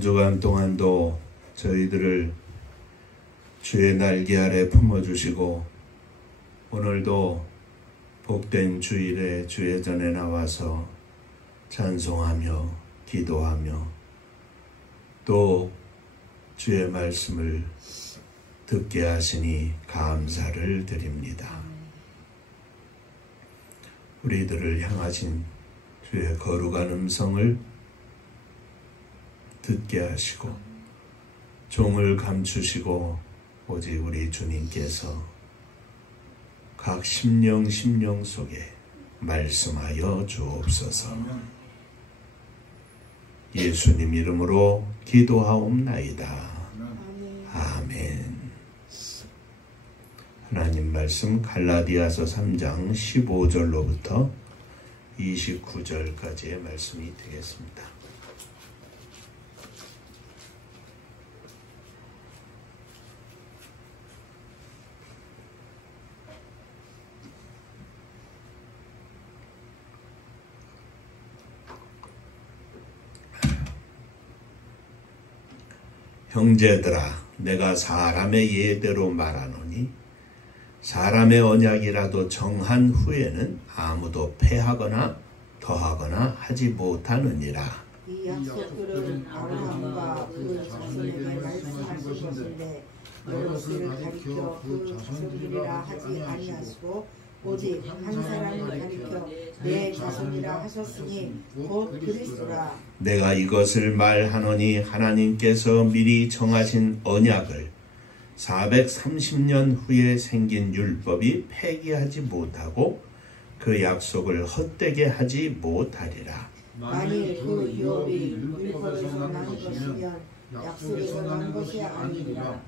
한 주간 동안도 저희들을 주의 날개 아래 품어주시고 오늘도 복된 주일에 주의 전에 나와서 찬송하며 기도하며 또 주의 말씀을 듣게 하시니 감사를 드립니다. 우리들을 향하신 주의 거룩한 음성을 듣게 하시고 종을 감추시고 오직 우리 주님께서 각 심령 속에 말씀하여 주옵소서. 예수님 이름으로 기도하옵나이다. 아멘. 하나님 말씀 갈라디아서 3장 15절로부터 29절까지의 말씀이 되겠습니다. 형제들아, 내가 사람의 예대로 말하노니 사람의 언약이라도 정한 후에는 아무도 패하거나 더하거나 하지 못하느니라. 이 약속들은 아브라함과 그 자손에게 말씀하신 것인데 너희를 가리켜 그 자손들이라 하지 아니하시고 오직 한 사람을 가리켜 내 자손이라 하셨으니 곧 그리스도라. 내가 이것을 말하노니 하나님께서 미리 정하신 언약을 430년 후에 생긴 율법이 폐기하지 못하고 그 약속을 헛되게 하지 못하리라. 만일 그 율법이 율법에서 난 것이면 약속에서 난 것이 아니니라.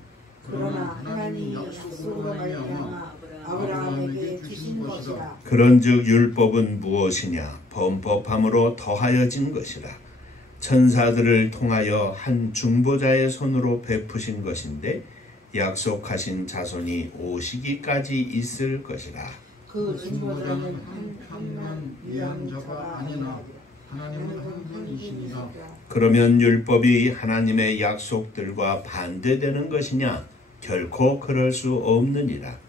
그러나 하나님이 약속으로 말미암아 아브라함에게 주신 것이라. 그런즉 율법은 무엇이냐? 범법함으로 더하여진 것이라. 천사들을 통하여 한 중보자의 손으로 베푸신 것인데 약속하신 자손이 오시기까지 있을 것이라. 그 중보자는 한만 위한 자가 아니나 하나님은 한 분이시니라. 그러면 율법이 하나님의 약속들과 반대되는 것이냐? 결코 그럴 수 없느니라.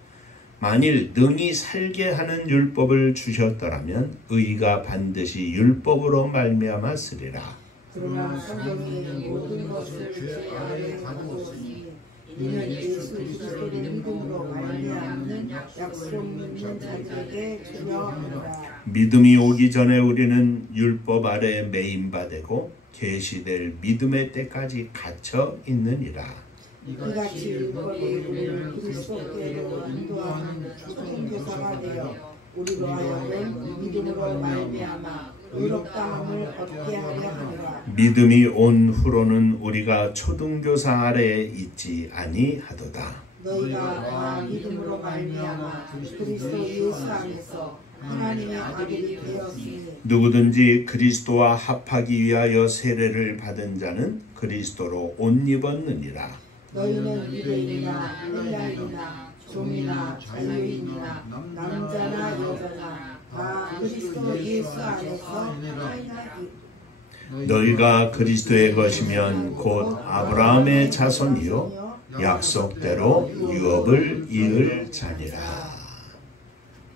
만일 능히 살게 하는 율법을 주셨더라면 의가 반드시 율법으로 말미암았으리라. 그러나 성경이 모든 것을 죄 아래에 가두었으니 이는 예수 그리스도를 믿음으로 말미암는 약속 있는 자들에게 주려 함이라. 믿음이 오기 전에 우리는 율법 아래에 매인바 되고 계시될 믿음의 때까지 갇혀 있느니라. 이같이 율법이 우리를 그리스도께로 인도하는 초등교사가 되어 우리로 하여금 믿음으로 말미암아 의롭다함을 얻게 하려 하노라. 믿음이 온 후로는 우리가 초등교사 아래에 있지 아니하도다. 너희가 다 믿음으로 말미암아 그리스도 예수 안에서 하나님의 아들이 되었으니 누구든지 그리스도와 합하기 위하여 세례를 받은 자는 그리스도로 옷 입었느니라. 너희는 유대인이나 헬라인이나 종이나 자유인이나 남자나 여자나 다 그리스도 예수 안에서 하나이니. 너희가 그리스도의 것이면 곧 아브라함의 자손이요 약속대로 유업을 이을 자니라.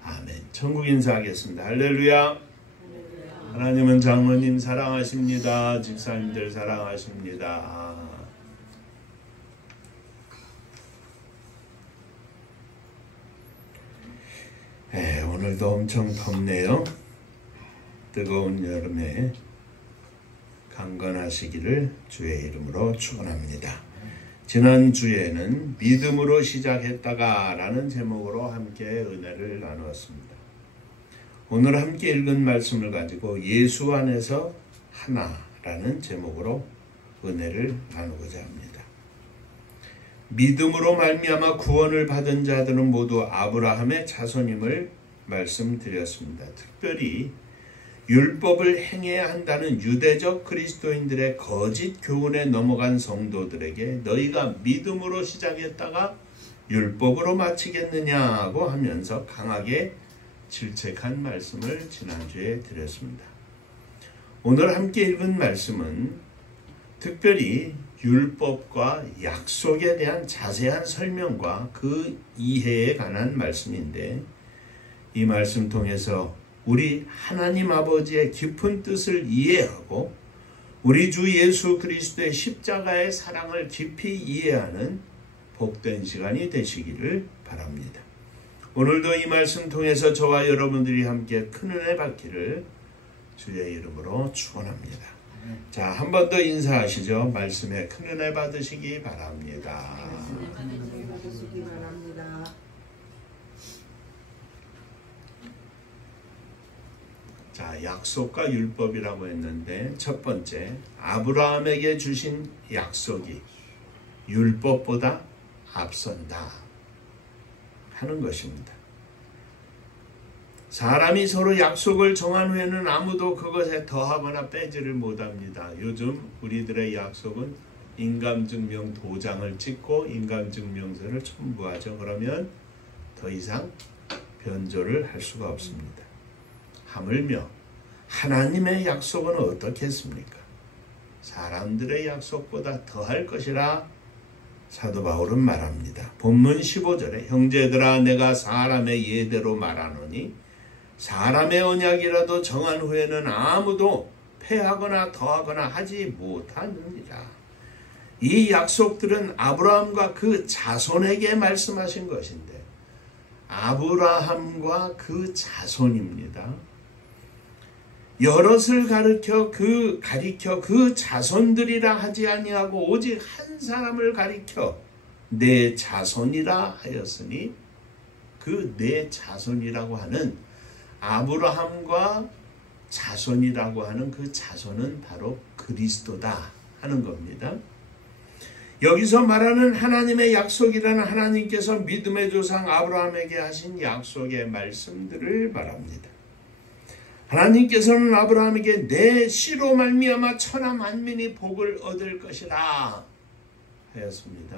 아멘. 천국 인사하겠습니다. 할렐루야. 하나님은 장로님 사랑하십니다. 집사님들 사랑하십니다. 오늘도 엄청 덥네요. 뜨거운 여름에 강건하시기를 주의 이름으로 축원합니다. 지난주에는 믿음으로 시작했다가 라는 제목으로 함께 은혜를 나누었습니다. 오늘 함께 읽은 말씀을 가지고 예수 안에서 하나라는 제목으로 은혜를 나누고자 합니다. 믿음으로 말미암아 구원을 받은 자들은 모두 아브라함의 자손임을 말씀드렸습니다. 특별히 율법을 행해야 한다는 유대적 그리스도인들의 거짓 교훈에 넘어간 성도들에게 너희가 믿음으로 시작했다가 율법으로 마치겠느냐고 하면서 강하게 질책한 말씀을 지난주에 드렸습니다. 오늘 함께 읽은 말씀은 특별히 율법과 약속에 대한 자세한 설명과 그 이해에 관한 말씀인데, 이 말씀 통해서 우리 하나님 아버지의 깊은 뜻을 이해하고 우리 주 예수 그리스도의 십자가의 사랑을 깊이 이해하는 복된 시간이 되시기를 바랍니다. 오늘도 이 말씀 통해서 저와 여러분들이 함께 큰 은혜 받기를 주의 이름으로 축원합니다. 자, 한 번 더 인사하시죠. 말씀에 큰 은혜 받으시기 바랍니다. 받으시기 바랍니다. 자, 약속과 율법이라고 했는데, 첫 번째, 아브라함에게 주신 약속이 율법보다 앞선다 하는 것입니다. 사람이 서로 약속을 정한 후에는 아무도 그것에 더하거나 빼지를 못합니다. 요즘 우리들의 약속은 인감증명 도장을 찍고 인감증명서를 첨부하죠. 그러면 더 이상 변조를 할 수가 없습니다. 하물며 하나님의 약속은 어떻겠습니까? 사람들의 약속보다 더할 것이라 사도 바울은 말합니다. 본문 15절에 형제들아 내가 사람의 예대로 말하노니 사람의 언약이라도 정한 후에는 아무도 폐하거나 더하거나 하지 못하느니라. 이 약속들은 아브라함과 그 자손에게 말씀하신 것인데, 아브라함과 그 자손입니다. 여럿을 가리켜 그 자손들이라 하지 아니하고 오직 한 사람을 가리켜 내 자손이라 하였으니, 그 내 자손이라고 하는 아브라함과 자손이라고 하는 그 자손은 바로 그리스도다 하는 겁니다. 여기서 말하는 하나님의 약속이라는 하나님께서 믿음의 조상 아브라함에게 하신 약속의 말씀들을 말합니다. 하나님께서는 아브라함에게 내 씨로 말미암아 천하 만민이 복을 얻을 것이라 하였습니다.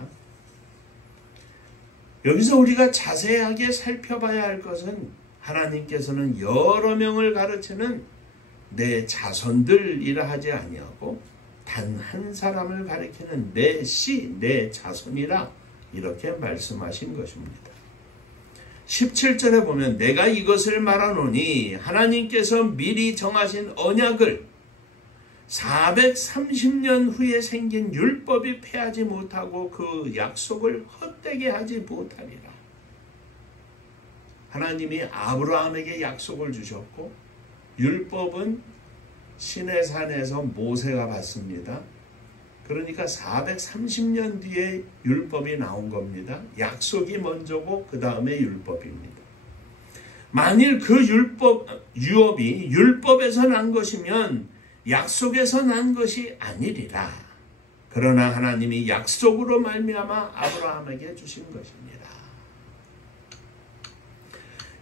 여기서 우리가 자세하게 살펴봐야 할 것은 하나님께서는 여러 명을 가르치는 내 자손들이라 하지 아니하고 단 한 사람을 가리키는 내 씨, 내 자손이라 이렇게 말씀하신 것입니다. 17절에 보면 내가 이것을 말하노니 하나님께서 미리 정하신 언약을 430년 후에 생긴 율법이 폐하지 못하고 그 약속을 헛되게 하지 못하리라. 하나님이 아브라함에게 약속을 주셨고 율법은 시내산에서 모세가 받습니다. 그러니까 430년 뒤에 율법이 나온 겁니다. 약속이 먼저고 그 다음에 율법입니다. 만일 그 유업이 율법에서 난 것이면 약속에서 난 것이 아니리라. 그러나 하나님이 약속으로 말미암아 아브라함에게 주신 것입니다.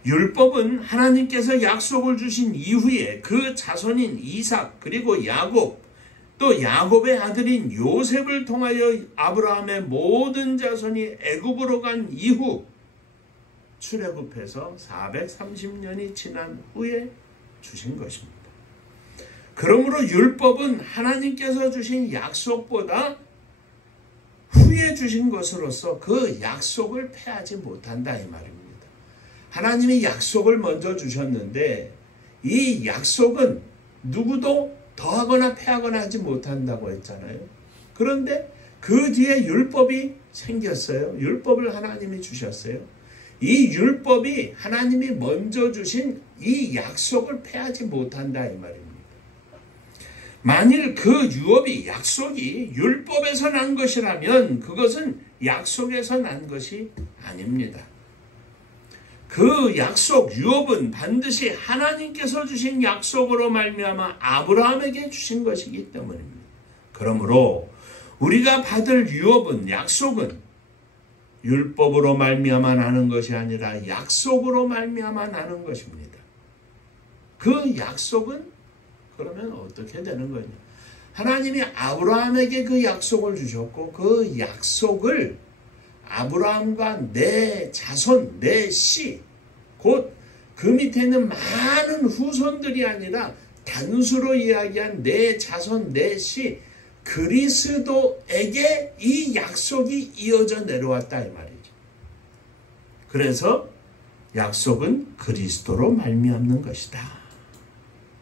율법은 하나님께서 약속을 주신 이후에 그 자손인 이삭 그리고 야곱, 또 야곱의 아들인 요셉을 통하여 아브라함의 모든 자손이 애굽으로 간 이후 출애굽해서 430년이 지난 후에 주신 것입니다. 그러므로 율법은 하나님께서 주신 약속보다 후에 주신 것으로서 그 약속을 폐하지 못한다 이 말입니다. 하나님이 약속을 먼저 주셨는데 이 약속은 누구도 더하거나 폐하거나 하지 못한다고 했잖아요. 그런데 그 뒤에 율법이 생겼어요. 율법을 하나님이 주셨어요. 이 율법이 하나님이 먼저 주신 이 약속을 폐하지 못한다 이 말입니다. 만일 그 약속이 율법에서 난 것이라면 그것은 약속에서 난 것이 아닙니다. 그 약속, 유업은 반드시 하나님께서 주신 약속으로 말미암아 아브라함에게 주신 것이기 때문입니다. 그러므로 우리가 받을 유업은, 약속은 율법으로 말미암아 나는 것이 아니라 약속으로 말미암아 나는 것입니다. 그 약속은 그러면 어떻게 되는 거냐? 하나님이 아브라함에게 그 약속을 주셨고 그 약속을 아브라함과 내 자손, 내 씨, 곧 그 밑에 있는 많은 후손들이 아니라 단수로 이야기한 내 자손, 내 씨, 그리스도에게 이 약속이 이어져 내려왔다 이 말이죠. 그래서 약속은 그리스도로 말미암는 것이다.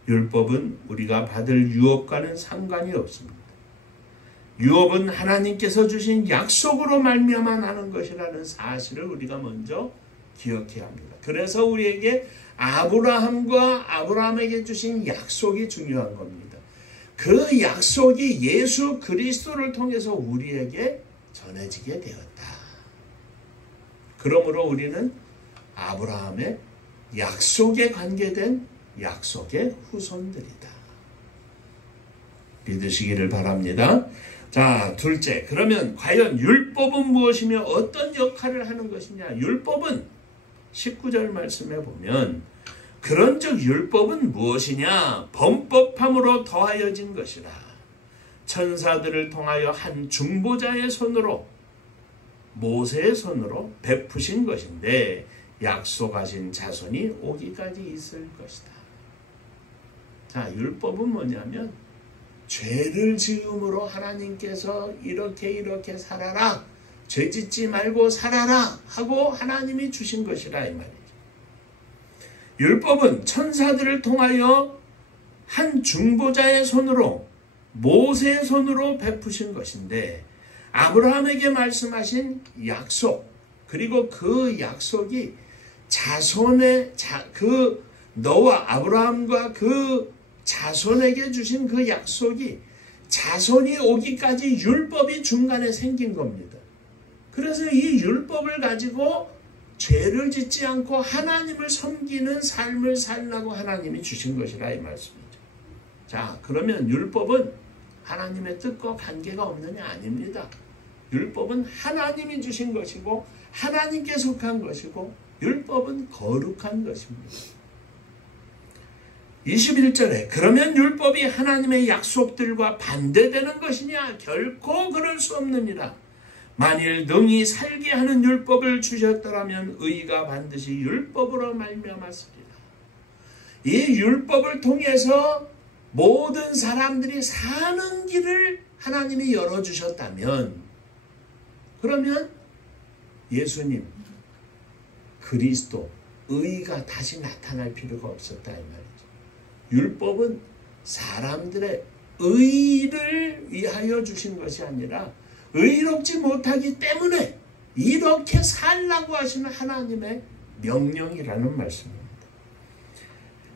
율법은 우리가 받을 유업과는 상관이 없습니다. 유업은 하나님께서 주신 약속으로 말미암아 나는 것이라는 사실을 우리가 먼저 기억해야 합니다. 그래서 우리에게 아브라함에게 주신 약속이 중요한 겁니다. 그 약속이 예수 그리스도를 통해서 우리에게 전해지게 되었다. 그러므로 우리는 아브라함의 약속에 관계된 약속의 후손들이다. 믿으시기를 바랍니다. 자, 둘째, 그러면 과연 율법은 무엇이며 어떤 역할을 하는 것이냐? 율법은 19절 말씀에 보면 그런즉 율법은 무엇이냐? 범법함으로 더하여진 것이라. 천사들을 통하여 한 중보자의 손으로 모세의 손으로 베푸신 것인데 약속하신 자손이 오기까지 있을 것이다. 자, 율법은 뭐냐면 죄를 지음으로 하나님께서 이렇게 살아라, 죄 짓지 말고 살아라 하고 하나님이 주신 것이라 이 말이죠. 율법은 천사들을 통하여 한 중보자의 손으로 모세의 손으로 베푸신 것인데 아브라함에게 말씀하신 약속, 그리고 그 약속이 너와 아브라함과 그 자손에게 주신 그 약속이 자손이 오기까지 율법이 중간에 생긴 겁니다. 그래서 이 율법을 가지고 죄를 짓지 않고 하나님을 섬기는 삶을 살라고 하나님이 주신 것이라 이 말씀이죠. 자, 그러면 율법은 하나님의 뜻과 관계가 없느냐? 아닙니다. 율법은 하나님이 주신 것이고 하나님께 속한 것이고 율법은 거룩한 것입니다. 21절에 그러면 율법이 하나님의 약속들과 반대되는 것이냐? 결코 그럴 수 없느니라. 만일 능히 살게 하는 율법을 주셨더라면 의가 반드시 율법으로 말미암았으리라. 이 율법을 통해서 모든 사람들이 사는 길을 하나님이 열어주셨다면 그러면 예수님, 그리스도, 의가 다시 나타날 필요가 없었다 이 말이죠. 율법은 사람들의 의를 위하여 주신 것이 아니라 의롭지 못하기 때문에 이렇게 살라고 하시는 하나님의 명령이라는 말씀입니다.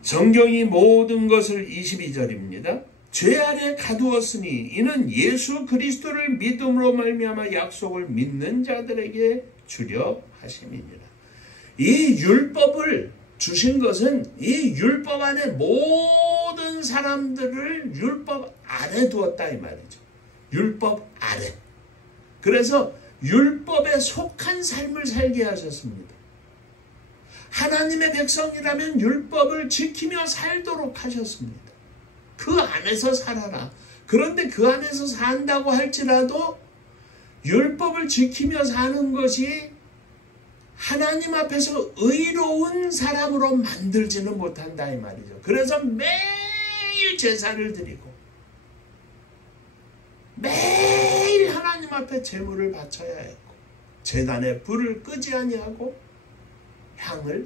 성경이 모든 것을 22절입니다. 죄 아래 가두었으니 이는 예수 그리스도를 믿음으로 말미암아 약속을 믿는 자들에게 주려 하심이니라. 이 율법을 주신 것은 이 율법 안에 모든 사람들을 율법 아래 두었다 이 말이죠. 율법 아래. 그래서 율법에 속한 삶을 살게 하셨습니다. 하나님의 백성이라면 율법을 지키며 살도록 하셨습니다. 그 안에서 살아라. 그런데 그 안에서 산다고 할지라도 율법을 지키며 사는 것이 하나님 앞에서 의로운 사람으로 만들지는 못한다 이 말이죠. 그래서 매일 제사를 드리고 매일 하나님 앞에 제물을 바쳐야 했고 제단에 불을 끄지 아니하고 향을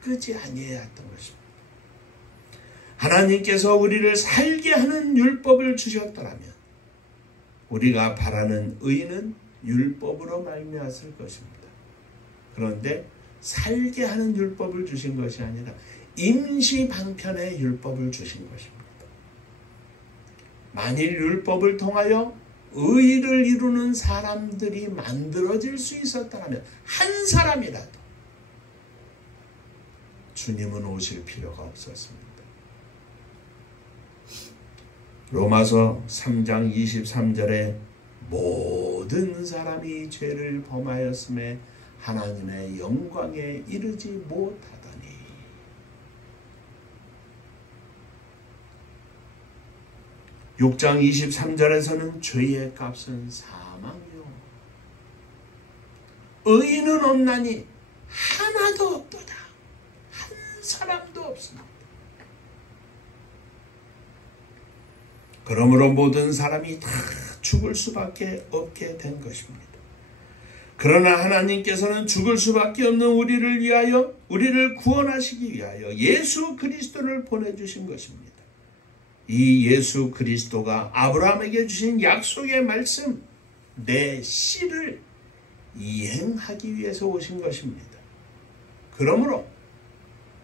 끄지 아니해야 했던 것입니다. 하나님께서 우리를 살게 하는 율법을 주셨더라면 우리가 바라는 의는 율법으로 말미암았을 것입니다. 그런데 살게 하는 율법을 주신 것이 아니라 임시 방편의 율법을 주신 것입니다. 만일 율법을 통하여 의를 이루는 사람들이 만들어질 수 있었다면 한 사람이라도 주님은 오실 필요가 없었습니다. 로마서 3장 23절에 모든 사람이 죄를 범하였음에 하나님의 영광에 이르지 못하더니 6장 23절에서는 죄의 값은 사망이요 의인은 없나니 하나도 없도다. 한 사람도 없습니다. 그러므로 모든 사람이 다 죽을 수밖에 없게 된 것입니다. 그러나 하나님께서는 죽을 수밖에 없는 우리를 위하여, 우리를 구원하시기 위하여 예수 그리스도를 보내주신 것입니다. 이 예수 그리스도가 아브라함에게 주신 약속의 말씀, 내 씨를 이행하기 위해서 오신 것입니다. 그러므로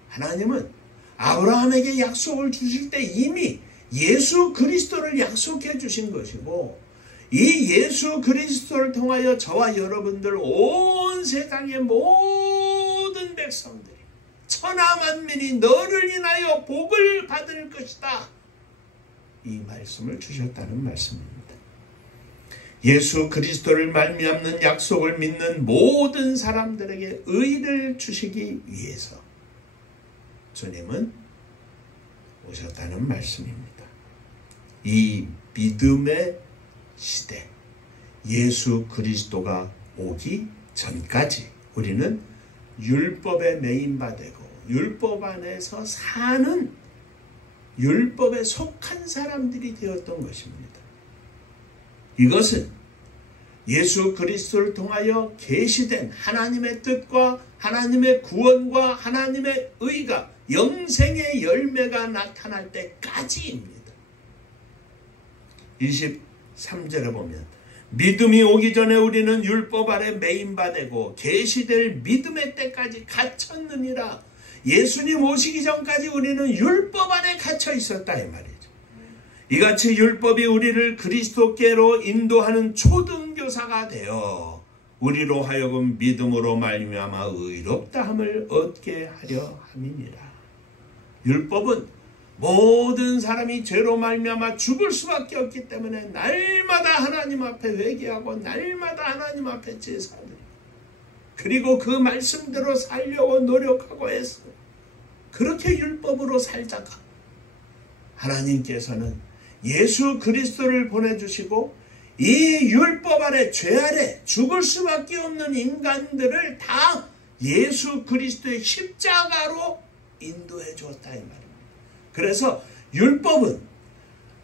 하나님은 아브라함에게 약속을 주실 때 이미 예수 그리스도를 약속해 주신 것이고, 이 예수 그리스도를 통하여 저와 여러분들 온 세상의 모든 백성들이 천하만민이 너를 인하여 복을 받을 것이다, 이 말씀을 주셨다는 말씀입니다. 예수 그리스도를 말미암는 약속을 믿는 모든 사람들에게 의를 주시기 위해서 주님은 오셨다는 말씀입니다. 이 믿음의 시대, 예수 그리스도가 오기 전까지 우리는 율법에 매인바되고 율법 안에서 사는, 율법에 속한 사람들이 되었던 것입니다. 이것은 예수 그리스도를 통하여 계시된 하나님의 뜻과 하나님의 구원과 하나님의 의가, 영생의 열매가 나타날 때까지입니다. 23절에 보면 믿음이 오기 전에 우리는 율법 아래 매인바되고 계시될 믿음의 때까지 갇혔느니라. 예수님 오시기 전까지 우리는 율법 안에 갇혀 있었다, 이 말이죠. 이같이 율법이 우리를 그리스도께로 인도하는 초등교사가 되어 우리로 하여금 믿음으로 말미암아 의롭다함을 얻게 하려 함이니라. 율법은 모든 사람이 죄로 말미암아 죽을 수밖에 없기 때문에 날마다 하나님 앞에 회개하고 날마다 하나님 앞에 제사드리고, 그리고 그 말씀대로 살려고 노력하고 해서 그렇게 율법으로 살다가 하나님께서는 예수 그리스도를 보내주시고 이 율법 아래, 죄 아래 죽을 수밖에 없는 인간들을 다 예수 그리스도의 십자가로 인도해 주었다, 이 말입니다. 그래서 율법은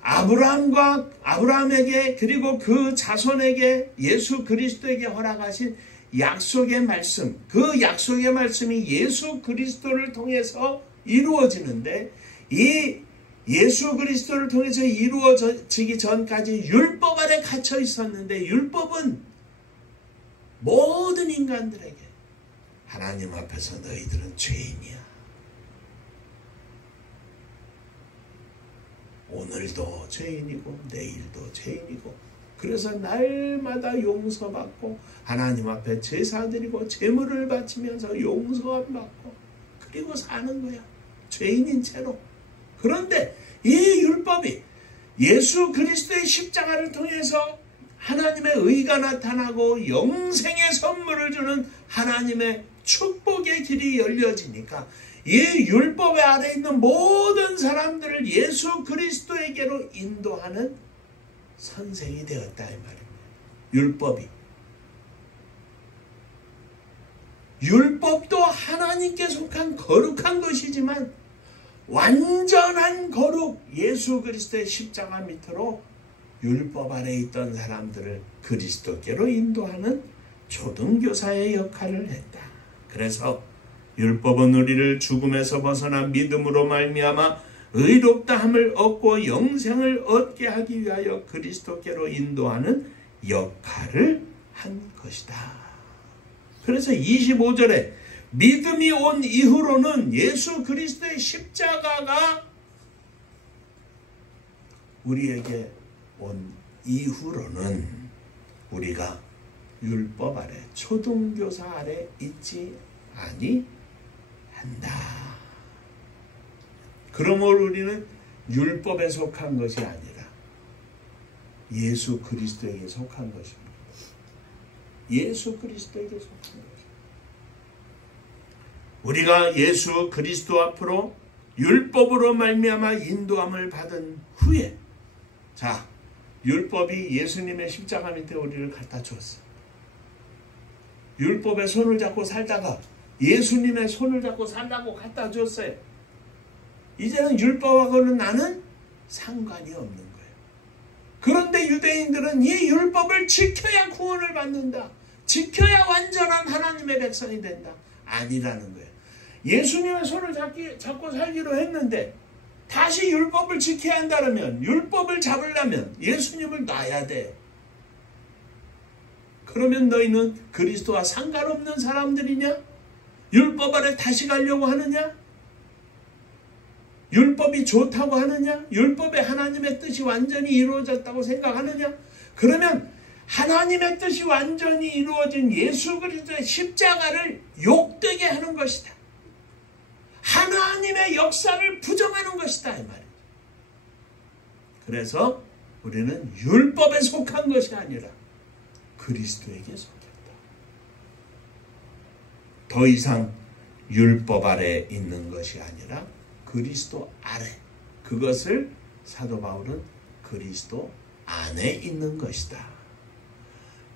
아브라함에게 그리고 그 자손에게 예수 그리스도에게 허락하신 약속의 말씀, 그 약속의 말씀이 예수 그리스도를 통해서 이루어지는데, 이 예수 그리스도를 통해서 이루어지기 전까지 율법 아래 갇혀 있었는데, 율법은 모든 인간들에게 하나님 앞에서 너희들은 죄인이야, 오늘도 죄인이고 내일도 죄인이고, 그래서 날마다 용서받고 하나님 앞에 제사드리고 제물을 바치면서 용서받고 그리고 사는 거야, 죄인인 채로. 그런데 이 율법이 예수 그리스도의 십자가를 통해서 하나님의 의가 나타나고 영생의 선물을 주는 하나님의 축복의 길이 열려지니까 이 율법 아래 있는 모든 사람들을 예수 그리스도에게로 인도하는 선생이 되었다, 이 말입니다. 율법도 하나님께 속한 거룩한 것이지만 완전한 거룩, 예수 그리스도의 십자가 밑으로 율법 아래 있던 사람들을 그리스도께로 인도하는 초등교사의 역할을 했다. 그래서 율법은 우리를 죽음에서 벗어나 믿음으로 말미암아 의롭다함을 얻고 영생을 얻게 하기 위하여 그리스도께로 인도하는 역할을 한 것이다. 그래서 25절에 믿음이 온 이후로는 예수 그리스도의 십자가가 우리에게 온 이후로는 우리가 율법 아래, 초등교사 아래 있지 아니한다. 그러므로 우리는 율법에 속한 것이 아니라 예수 그리스도에게 속한 것입니다. 예수 그리스도에게 속한 것입니다. 우리가 예수 그리스도 앞으로 율법으로 말미암아 인도함을 받은 후에, 자, 율법이 예수님의 십자가 밑에 우리를 갖다 주었어요. 율법의 손을 잡고 살다가 예수님의 손을 잡고 살라고 갖다 줬어요. 이제는 율법하고는 나는 상관이 없는 거예요. 그런데 유대인들은 이 율법을 지켜야 구원을 받는다. 지켜야 완전한 하나님의 백성이 된다. 아니라는 거예요. 예수님의 손을 잡고 살기로 했는데 다시 율법을 지켜야 한다면, 율법을 잡으려면 예수님을 놔야 돼. 그러면 너희는 그리스도와 상관없는 사람들이냐? 율법 아래 다시 가려고 하느냐? 율법이 좋다고 하느냐? 율법에 하나님의 뜻이 완전히 이루어졌다고 생각하느냐? 그러면 하나님의 뜻이 완전히 이루어진 예수 그리스도의 십자가를 욕되게 하는 것이다. 하나님의 역사를 부정하는 것이다, 이 말이죠. 그래서 우리는 율법에 속한 것이 아니라 그리스도에게 속했다. 더 이상 율법 아래 있는 것이 아니라 그리스도 아래, 그것을 사도 바울은 그리스도 안에 있는 것이다.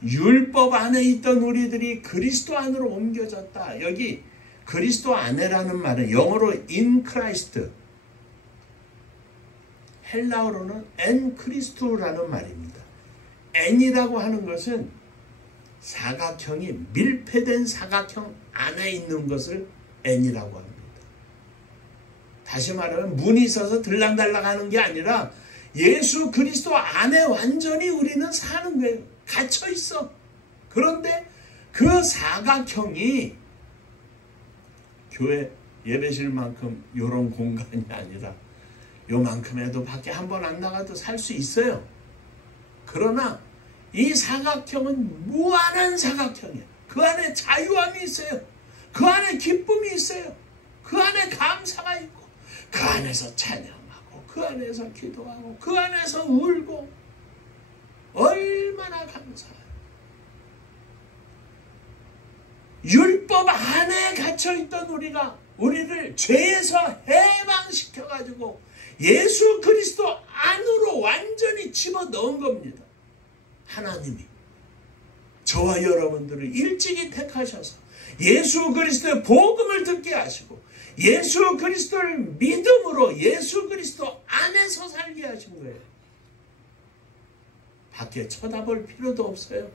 율법 안에 있던 우리들이 그리스도 안으로 옮겨졌다. 여기 그리스도 안에라는 말은 영어로 in Christ, 헬라어로는 en Christo라는 말입니다. en이라고 하는 것은 사각형이 밀폐된 사각형 안에 있는 것을 en이라고 합니다. 다시 말하면 문이 있어서 들락달락하는 게 아니라 예수 그리스도 안에 완전히 우리는 사는 거예요. 갇혀 있어. 그런데 그 사각형이 교회 예배실만큼 이런 공간이 아니라 요만큼에도 밖에 한 번 안 나가도 살 수 있어요. 그러나 이 사각형은 무한한 사각형이에요. 그 안에 자유함이 있어요. 그 안에 기쁨이 있어요. 그 안에 감사가 있고, 그 안에서 찬양하고, 그 안에서 기도하고, 그 안에서 울고, 얼마나 감사해요. 율법 안에 갇혀있던 우리를 죄에서 해방시켜가지고 예수 그리스도 안으로 완전히 집어넣은 겁니다. 하나님이 저와 여러분들을 일찍이 택하셔서 예수 그리스도의 복음을 듣게 하시고 예수 그리스도를 믿음으로 예수 그리스도 안에서 살게 하신 거예요. 밖에 쳐다볼 필요도 없어요.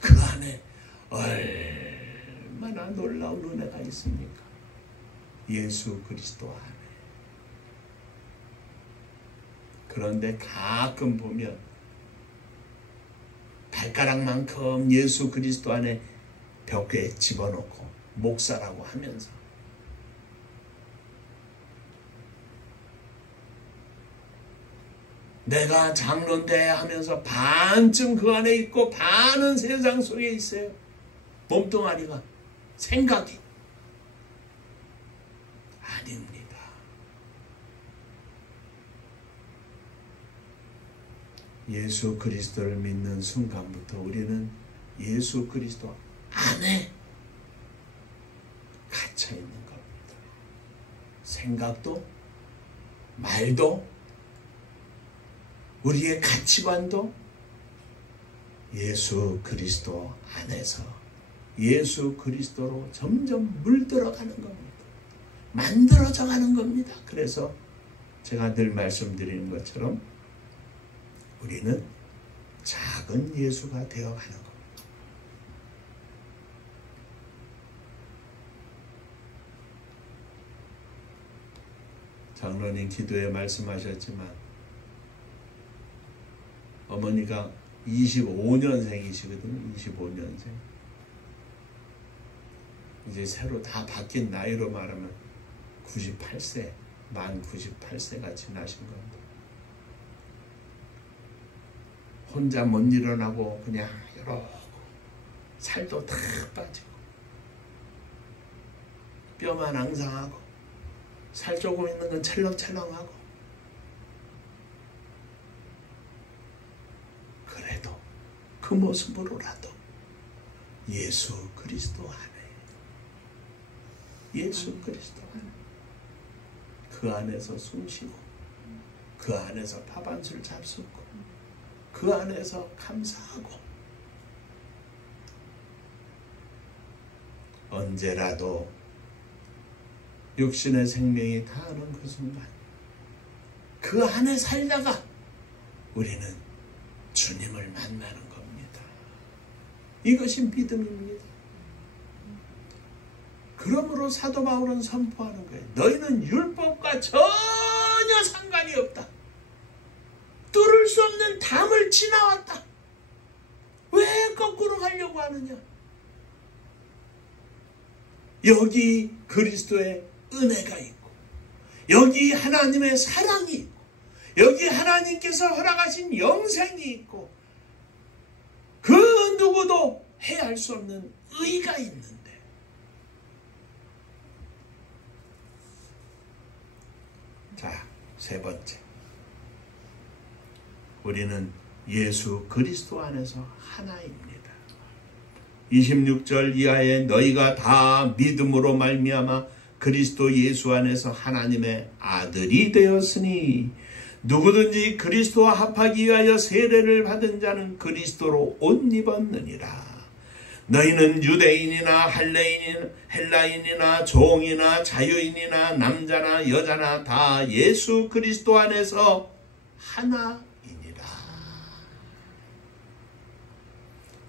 그 안에 얼마나 놀라운 은혜가 있습니까? 예수 그리스도 안에. 그런데 가끔 보면 발가락만큼 예수 그리스도 안에 벽에 집어넣고 목사라고 하면서 내가 장로인데 하면서 반쯤 그 안에 있고 반은 세상 속에 있어요. 몸뚱아리가, 생각이. 아닙니다. 예수 그리스도를 믿는 순간부터 우리는 예수 그리스도 안에 갇혀 있는 겁니다. 생각도, 말도, 우리의 가치관도 예수 그리스도 안에서 예수 그리스도로 점점 물들어가는 겁니다. 만들어져 가는 겁니다. 그래서 제가 늘 말씀드리는 것처럼 우리는 작은 예수가 되어가는 겁니다. 장로님 기도에 말씀하셨지만 어머니가 25년생이시거든요. 25년생. 이제 새로 다 바뀐 나이로 말하면 98세, 만 98세가 지나신 겁니다. 혼자 못 일어나고 그냥 이러고 살도 다 빠지고 뼈만 앙상하고 살 조금 있는 건 철렁철렁하고 그래도 그 모습으로라도 예수 그리스도 안에 예수 그리스도 안에 그 안에서 숨쉬고 그 안에서 밥 한 술 잡수고 그 안에서 감사하고 언제라도 육신의 생명이 다하는 그 순간 그 안에 살다가 우리는 주님을 만나는 겁니다. 이것이 믿음입니다. 그러므로 사도 바울은 선포하는 거예요. 너희는 율법과 전혀 상관이 없다. 뚫을 수 없는 담을 지나왔다. 왜 거꾸로 가려고 하느냐? 여기 그리스도의 은혜가 있고, 여기 하나님의 사랑이 있고, 여기 하나님께서 허락하신 영생이 있고, 그 누구도 해할 수 없는 의가 있는데, 자, 세 번째, 우리는 예수 그리스도 안에서 하나입니다. 26절 이하에 너희가 다 믿음으로 말미암아 그리스도 예수 안에서 하나님의 아들이 되었으니 누구든지 그리스도와 합하기 위하여 세례를 받은 자는 그리스도로 옷 입었느니라. 너희는 유대인이나 헬라인이나 종이나 자유인이나 남자나 여자나 다 예수 그리스도 안에서 하나이니라.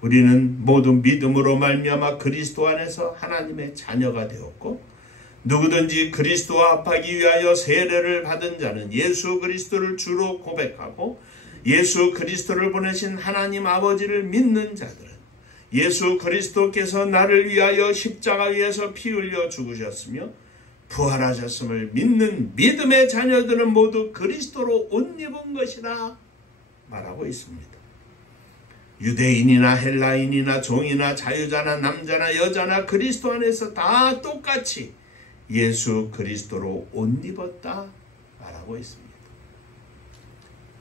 우리는 모두 믿음으로 말미암아 그리스도 안에서 하나님의 자녀가 되었고, 누구든지 그리스도와 합하기 위하여 세례를 받은 자는 예수 그리스도를 주로 고백하고 예수 그리스도를 보내신 하나님 아버지를 믿는 자들은 예수 그리스도께서 나를 위하여 십자가 위에서 피 흘려 죽으셨으며 부활하셨음을 믿는 믿음의 자녀들은 모두 그리스도로 옷 입은 것이라 말하고 있습니다. 유대인이나 헬라인이나 종이나 자유자나 남자나 여자나 그리스도 안에서 다 똑같이 예수 그리스도로 옷 입었다 말하고 있습니다.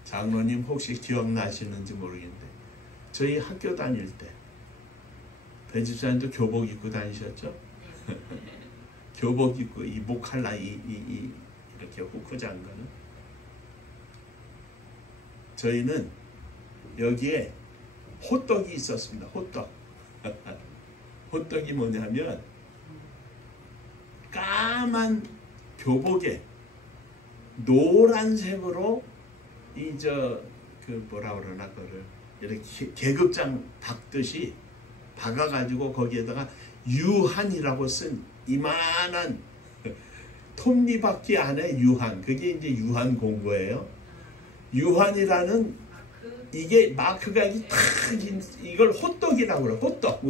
장로님 혹시 기억나시는지 모르겠는데 저희 학교 다닐 때 배집사님도 교복 입고 다니셨죠? 교복 입고 이 목칼라 이렇게 후크 장가는, 저희는 여기에 호떡이 있었습니다. 호떡. 호떡이 뭐냐면 까만 교복에 노란색으로 뭐라 그러나 그거를 이렇게 계급장 박듯이 박아가지고 거기에다가 유한이라고 쓴 이만한 톱니바퀴 안에 유한, 그게 이제 유한 공고예요. 유한이라는 이게 마크가 이걸 호떡이라고 그래요. 호떡.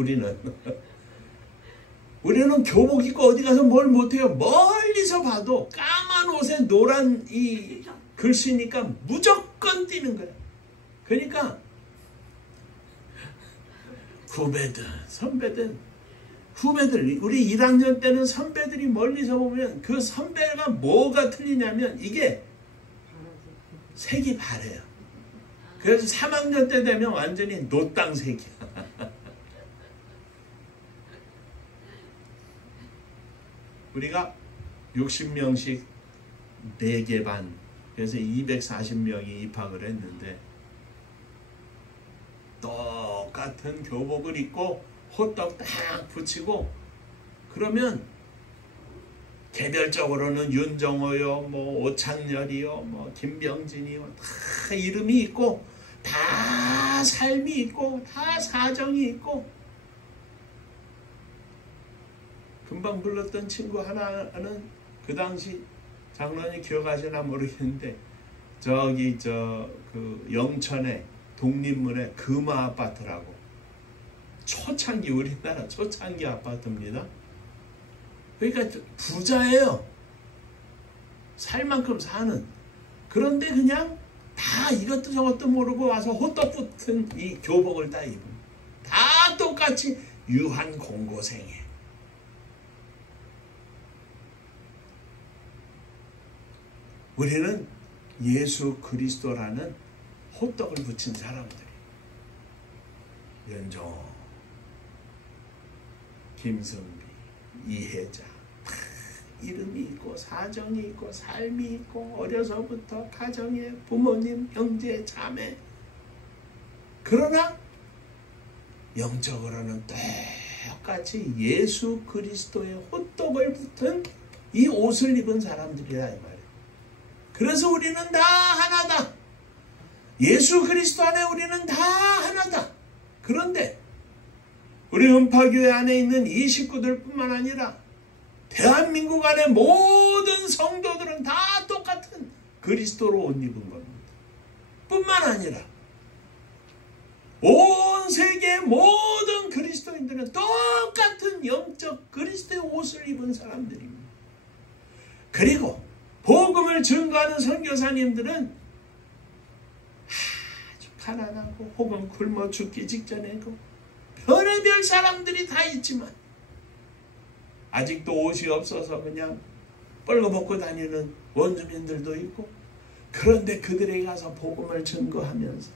우리는 교복 입고 어디 가서 뭘 못해요. 멀리서 봐도 까만 옷에 노란 이 글씨니까 무조건 뛰는 거예요. 그러니까 후배들, 선배들, 후배들, 우리 1학년 때는 선배들이 멀리서 보면 그 선배가 뭐가 틀리냐면 이게 색이 바래요. 그래서 3학년 때 되면 완전히 노땅색이야. 우리가 60명씩 4개 반, 그래서 240명이 입학을 했는데 똑같은 교복을 입고 호떡 딱 붙이고 그러면 개별적으로는 윤정호요, 뭐 오창렬이요, 뭐 김병진이요, 다 이름이 있고 다 삶이 있고 다 사정이 있고, 금방 불렀던 친구 하나는 그 당시 장로님 기억하시나 모르겠는데 그 영천에 독립문에 금화 아파트라고 초창기, 우리나라 초창기 아파트입니다. 그러니까 부자예요. 살 만큼 사는. 그런데 그냥 다 이것도 저것도 모르고 와서 호떡 붙은 이 교복을 다 입은, 다 똑같이 유한 공고생에. 우리는 예수 그리스도라는 호떡을 붙인 사람들이, 연정호, 김성비, 이혜자, 이름이 있고 사정이 있고 삶이 있고 어려서부터 가정에 부모님, 형제, 자매. 그러나 영적으로는 똑같이 예수 그리스도의 호떡을 붙은 이 옷을 입은 사람들이다 이 말이에요. 그래서 우리는 다 하나다. 예수 그리스도 안에 우리는 다 하나다. 그런데 우리 음파교회 안에 있는 이 식구들뿐만 아니라 대한민국 안에 모든 성도들은 다 똑같은 그리스도로 옷 입은 겁니다. 뿐만 아니라 온 세계의 모든 그리스도인들은 똑같은 영적 그리스도의 옷을 입은 사람들입니다. 그리고 복음을 증거하는 선교사님들은 아주 가난하고 혹은 굶어 죽기 직전에고 별의별 사람들이 다 있지만 아직도 옷이 없어서 그냥 뻘거벗고 다니는 원주민들도 있고, 그런데 그들에게 가서 복음을 증거하면서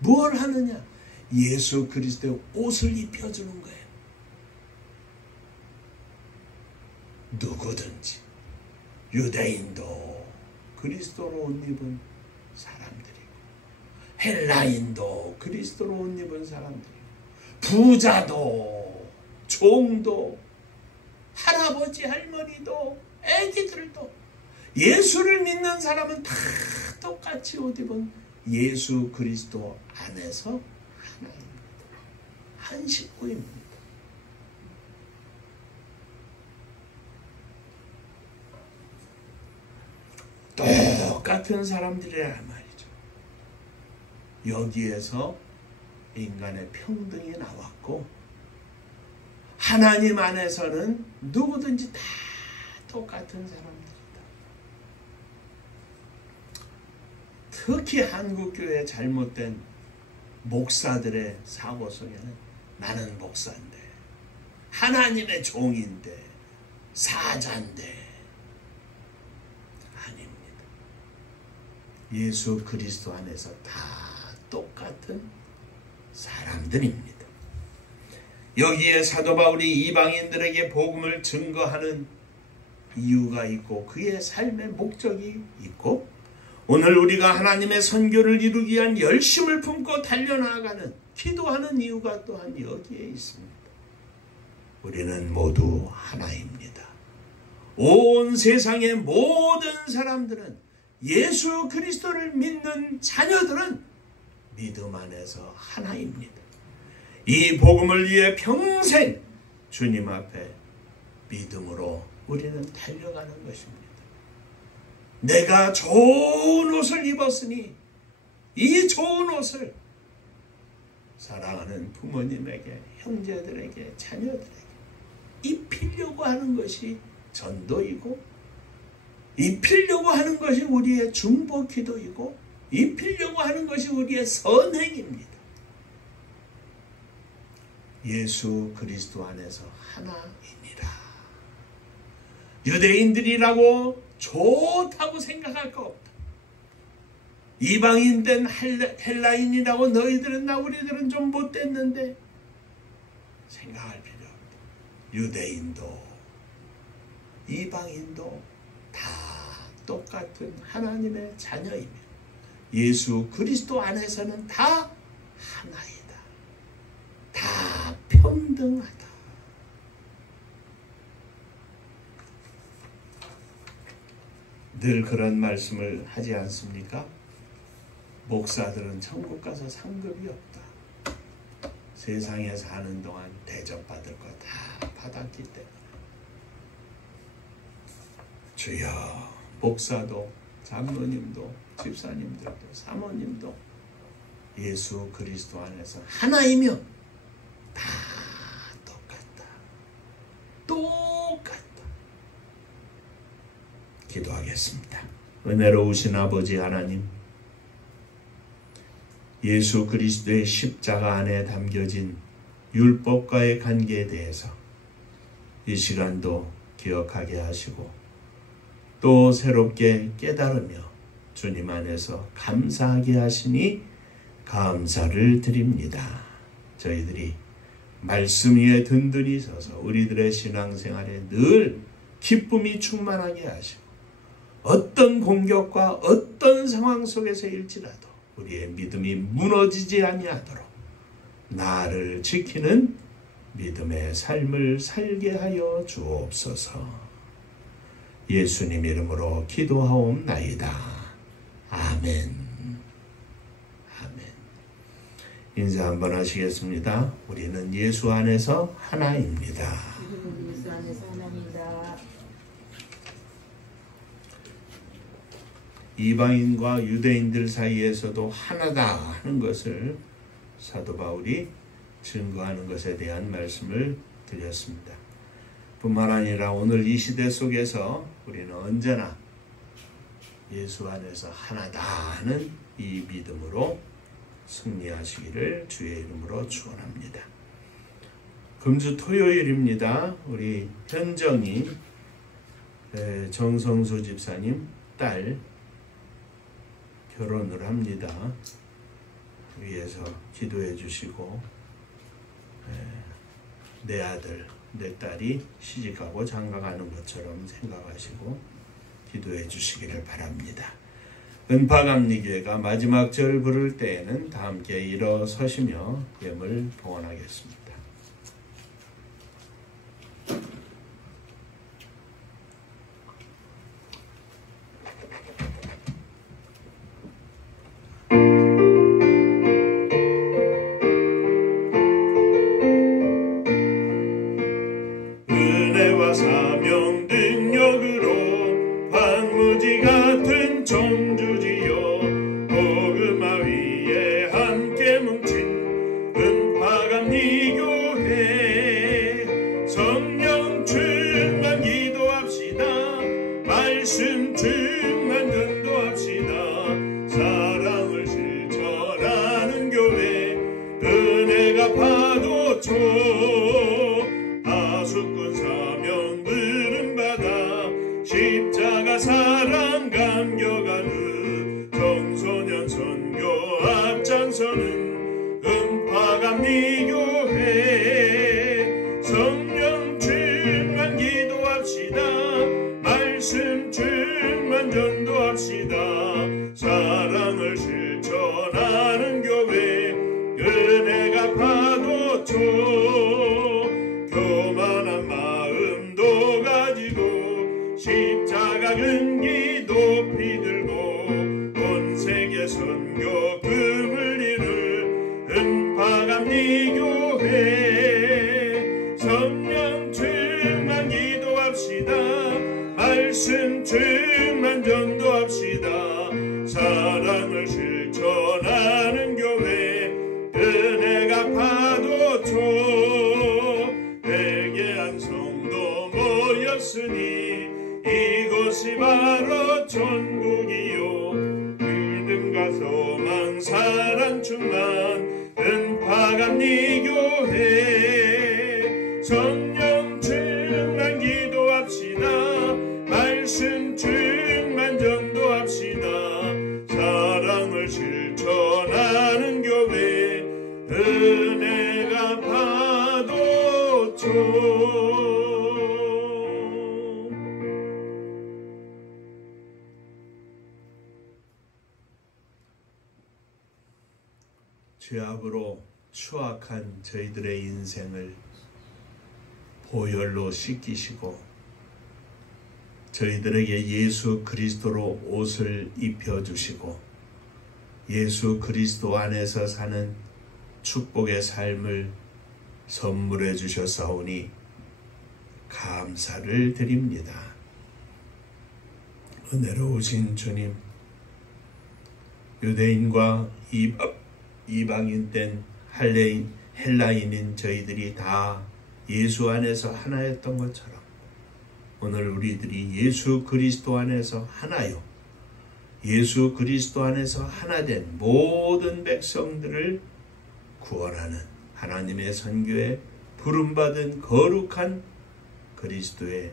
뭘 하느냐? 예수 그리스도의 옷을 입혀주는 거예요. 누구든지 유대인도 그리스도로 옷 입은 사람들이고, 헬라인도 그리스도로 옷 입은 사람들이고, 부자도 종도 할아버지 할머니도 애기들도 예수를 믿는 사람은 다 똑같이 옷 입은 예수 그리스도 안에서 하나입니다. 한 식구입니다. 똑같은 사람들이라 말이죠. 여기에서 인간의 평등이 나왔고, 하나님 안에서는 누구든지 다 똑같은 사람들이다. 특히 한국교회의 잘못된 목사들의 사고 속에는 나는 목사인데, 하나님의 종인데, 사자인데, 아닙니다. 예수 그리스도 안에서 다 똑같은 사람들입니다. 여기에 사도 바울이 이방인들에게 복음을 증거하는 이유가 있고 그의 삶의 목적이 있고, 오늘 우리가 하나님의 선교를 이루기 위한 열심을 품고 달려나가는 기도하는 이유가 또한 여기에 있습니다. 우리는 모두 하나입니다. 온 세상의 모든 사람들은, 예수 그리스도를 믿는 자녀들은 믿음 안에서 하나입니다. 이 복음을 위해 평생 주님 앞에 믿음으로 우리는 달려가는 것입니다. 내가 좋은 옷을 입었으니 이 좋은 옷을 사랑하는 부모님에게, 형제들에게, 자녀들에게 입히려고 하는 것이 전도이고, 입히려고 하는 것이 우리의 중보기도이고, 입히려고 하는 것이 우리의 선행입니다. 예수 그리스도 안에서 하나이니라. 유대인들이라고 좋다고 생각할 거 없다. 이방인 된 헬라인이라고 너희들은 우리들은 좀 못됐는데 생각할 필요 없다. 유대인도 이방인도 다 똑같은 하나님의 자녀이며 예수 그리스도 안에서는 다 하나이다. 다 평등하다. 늘 그런 말씀을 하지 않습니까? 목사들은 천국 가서 상급이 없다. 세상에 사는 동안 대접받을 거 다 받았기 때문에. 주여, 목사도 장로님도 집사님들도 사모님도 예수 그리스도 안에서 하나이며 다 똑같다. 똑같다. 기도하겠습니다. 은혜로우신 아버지 하나님, 예수 그리스도의 십자가 안에 담겨진 율법과의 관계에 대해서 이 시간도 기억하게 하시고 또 새롭게 깨달으며 주님 안에서 감사하게 하시니 감사를 드립니다. 저희들이 말씀 위에 든든히 서서 우리들의 신앙생활에 늘 기쁨이 충만하게 하시고 어떤 공격과 어떤 상황 속에서일지라도 우리의 믿음이 무너지지 아니하도록 나를 지키는 믿음의 삶을 살게 하여 주옵소서. 예수님 이름으로 기도하옵나이다. 아멘. 인사 한번 하시겠습니다. 우리는 예수 안에서 하나입니다. 예수 안에서 하나입니다. 이방인과 유대인들 사이에서도 하나다 하는 것을 사도 바울이 증거하는 것에 대한 말씀을 드렸습니다. 뿐만 아니라 오늘 이 시대 속에서 우리는 언제나 예수 안에서 하나다 하는 이 믿음으로 승리하시기를 주의 이름으로 축원합니다. 금주 토요일입니다. 우리 현정이 정성수 집사님 딸 결혼을 합니다. 위에서 기도해 주시고 내 아들 내 딸이 시집가고 장가가는 것처럼 생각하시고 기도해 주시기를 바랍니다. 은파감리교회가 마지막 절 부를 때에는 다 함께 일어서시며 예물 봉헌하겠습니다. 은혜와 사명 능력으로 황무지 같은 존주지요 복음화 위에 함께 뭉친 은파감리교회 성령 충만 기도합시다. 말씀 충만 전도합시다. 사랑을 실천하는 교회 은혜가 파도쳐 하수꾼 사명 부름받아 십자가 사랑 감격하는 청소년 선교 앞장서는 은파감리교회 성령 충만 기도합시다. 말씀 충만 전도합시다. 사랑을 실천하는 교회 은혜가 파도쳐 교만한 마음도 가지고 십자가 근기 높이 들고 온 세계 선교 꿈을 이룰 은파감리교회 성령 충만 기도합시다. 말씀 충만 전도합시다. 사랑을 실천하는 교회 은혜가 파도쳐 회개한 성도 모였으니 이곳이 바로 천국이요 믿음과 소망 사랑 충만 은파감리교회 성령 충만 기도합시다. 말씀 충만 전도합시다. 사랑을 실천하는 교회 은혜가 파도쳐 죄악으로 추악한 저희들의 인생을 보혈로 씻기시고 저희들에게 예수 그리스도로 옷을 입혀주시고 예수 그리스도 안에서 사는 축복의 삶을 선물해 주셨사오니 감사를 드립니다. 은혜로우신 주님, 유대인과 이방인 된 헬라인인 저희들이 다 예수 안에서 하나였던 것처럼 오늘 우리들이 예수 그리스도 안에서 하나요. 예수 그리스도 안에서 하나된 모든 백성들을 구원하는 하나님의 선교에 부름받은 거룩한 그리스도의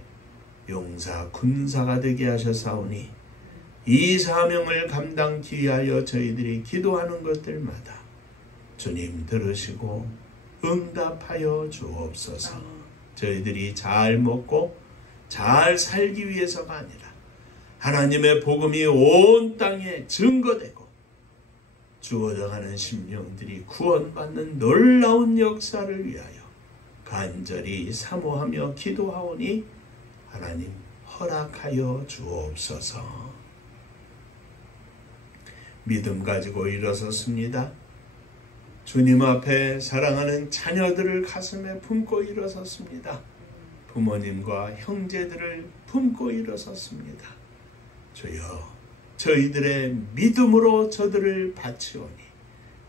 용사 군사가 되게 하셨사오니 이 사명을 감당기 위하여 저희들이 기도하는 것들마다 주님 들으시고 응답하여 주옵소서. 저희들이 잘 먹고 잘 살기 위해서가 아니라 하나님의 복음이 온 땅에 증거되고 죽어가는 심령들이 구원받는 놀라운 역사를 위하여 간절히 사모하며 기도하오니 하나님 허락하여 주옵소서. 믿음 가지고 일어섰습니다. 주님 앞에 사랑하는 자녀들을 가슴에 품고 일어섰습니다. 부모님과 형제들을 품고 일어섰습니다. 주여, 저희들의 믿음으로 저들을 바치오니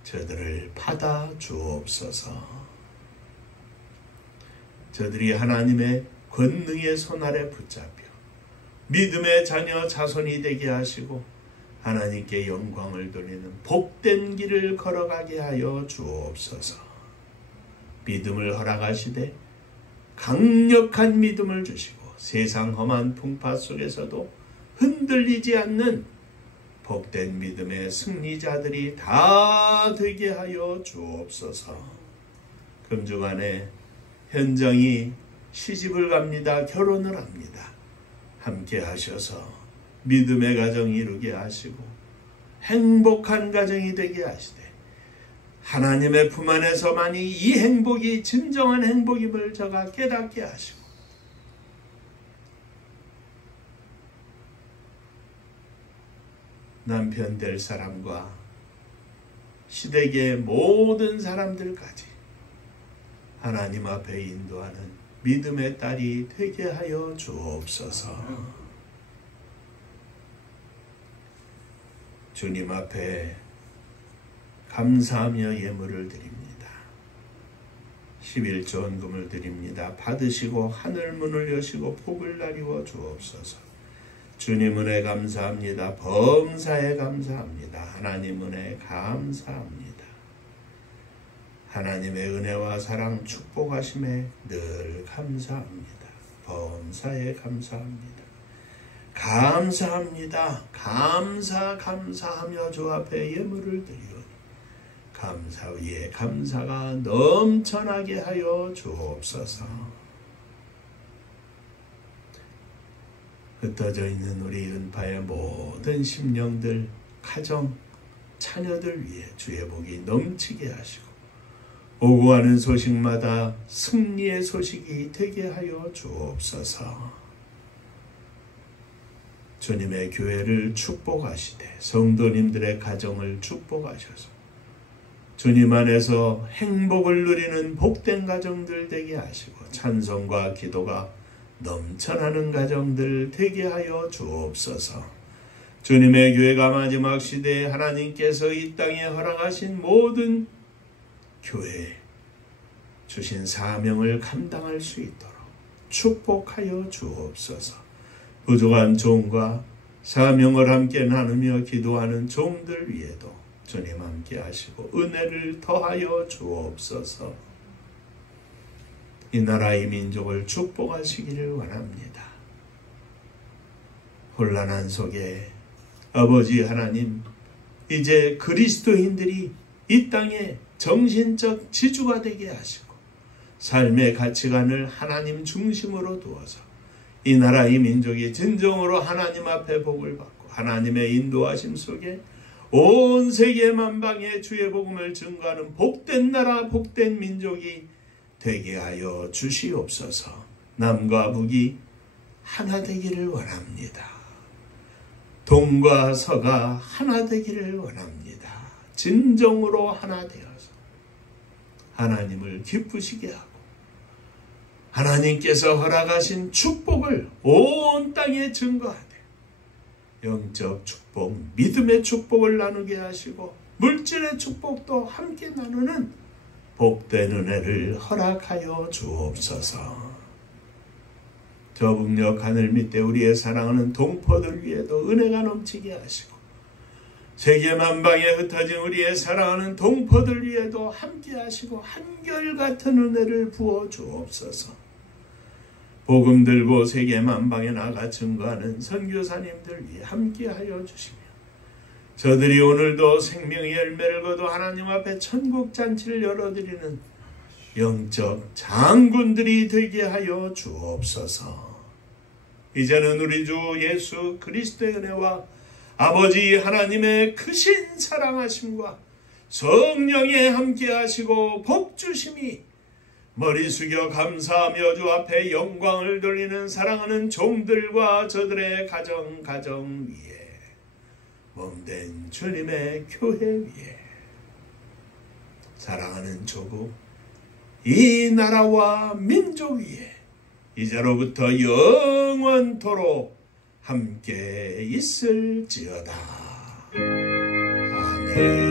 저들을 받아 주옵소서. 저들이 하나님의 권능의 손 아래 붙잡혀 믿음의 자녀 자손이 되게 하시고 하나님께 영광을 돌리는 복된 길을 걸어가게 하여 주옵소서. 믿음을 허락하시되 강력한 믿음을 주시고 세상 험한 풍파 속에서도 흔들리지 않는 복된 믿음의 승리자들이 다 되게 하여 주옵소서. 금주간에 현정이 시집을 갑니다. 결혼을 합니다. 함께 하셔서 믿음의 가정 이루게 하시고 행복한 가정이 되게 하시되 하나님의 품 안에서만이 이 행복이 진정한 행복임을 저가 깨닫게 하시고 남편 될 사람과 시댁의 모든 사람들까지 하나님 앞에 인도하는 믿음의 딸이 되게 하여 주옵소서. 주님 앞에 감사하며 예물을 드립니다. 11조원금을 드립니다. 받으시고 하늘 문을 여시고 복을 나리워 주옵소서. 주님 은혜 감사합니다. 범사에 감사합니다. 하나님 은혜 감사합니다. 하나님의 은혜와 사랑 축복하심에 늘 감사합니다. 범사에 감사합니다. 감사합니다. 감사하며 주 앞에 예물을 드리오니 감사 위에 감사가 넘쳐나게 하여 주옵소서. 흩어져 있는 우리 은파의 모든 심령들, 가정, 자녀들 위해 주의 복이 넘치게 하시고 오고 가는 소식마다 승리의 소식이 되게 하여 주옵소서. 주님의 교회를 축복하시되 성도님들의 가정을 축복하셔서 주님 안에서 행복을 누리는 복된 가정들 되게 하시고 찬송과 기도가 넘쳐나는 가정들 되게 하여 주옵소서. 주님의 교회가 마지막 시대에 하나님께서 이 땅에 허락하신 모든 교회에 주신 사명을 감당할 수 있도록 축복하여 주옵소서. 부족한 종과 사명을 함께 나누며 기도하는 종들 위에도 주님 함께 하시고 은혜를 더하여 주옵소서. 이 나라 이 민족을 축복하시기를 원합니다. 혼란한 속에 아버지 하나님, 이제 그리스도인들이 이 땅에 정신적 지주가 되게 하시고 삶의 가치관을 하나님 중심으로 두어서 이 나라 이 민족이 진정으로 하나님 앞에 복을 받고 하나님의 인도하심 속에 온 세계 만방에 주의 복음을 증거하는 복된 나라 복된 민족이 되게 하여 주시옵소서. 남과 북이 하나 되기를 원합니다. 동과 서가 하나 되기를 원합니다. 진정으로 하나 되어서 하나님을 기쁘시게 하고 하나님께서 허락하신 축복을 온 땅에 증거하되 영적 축복, 믿음의 축복을 나누게 하시고 물질의 축복도 함께 나누는 복된 은혜를 허락하여 주옵소서. 저 북녘 하늘 밑에 우리의 사랑하는 동포들 위에도 은혜가 넘치게 하시고 세계 만방에 흩어진 우리의 사랑하는 동포들 위에도 함께 하시고 한결같은 은혜를 부어 주옵소서. 복음 들고 세계 만방에 나가 증거하는 선교사님들 위해 함께 하여 주시며 저들이 오늘도 생명의 열매를 거둬 하나님 앞에 천국 잔치를 열어드리는 영적 장군들이 되게 하여 주옵소서. 이제는 우리 주 예수 그리스도의 은혜와 아버지 하나님의 크신 사랑하심과 성령의 함께 하시고 복주심이 머리 숙여 감사하며 주 앞에 영광을 돌리는 사랑하는 종들과 저들의 가정 위에 몸된 주님의 교회 위에 사랑하는 조국, 이 나라와 민족 위에 이제로부터 영원토록 함께 있을지어다. 아멘. 아멘.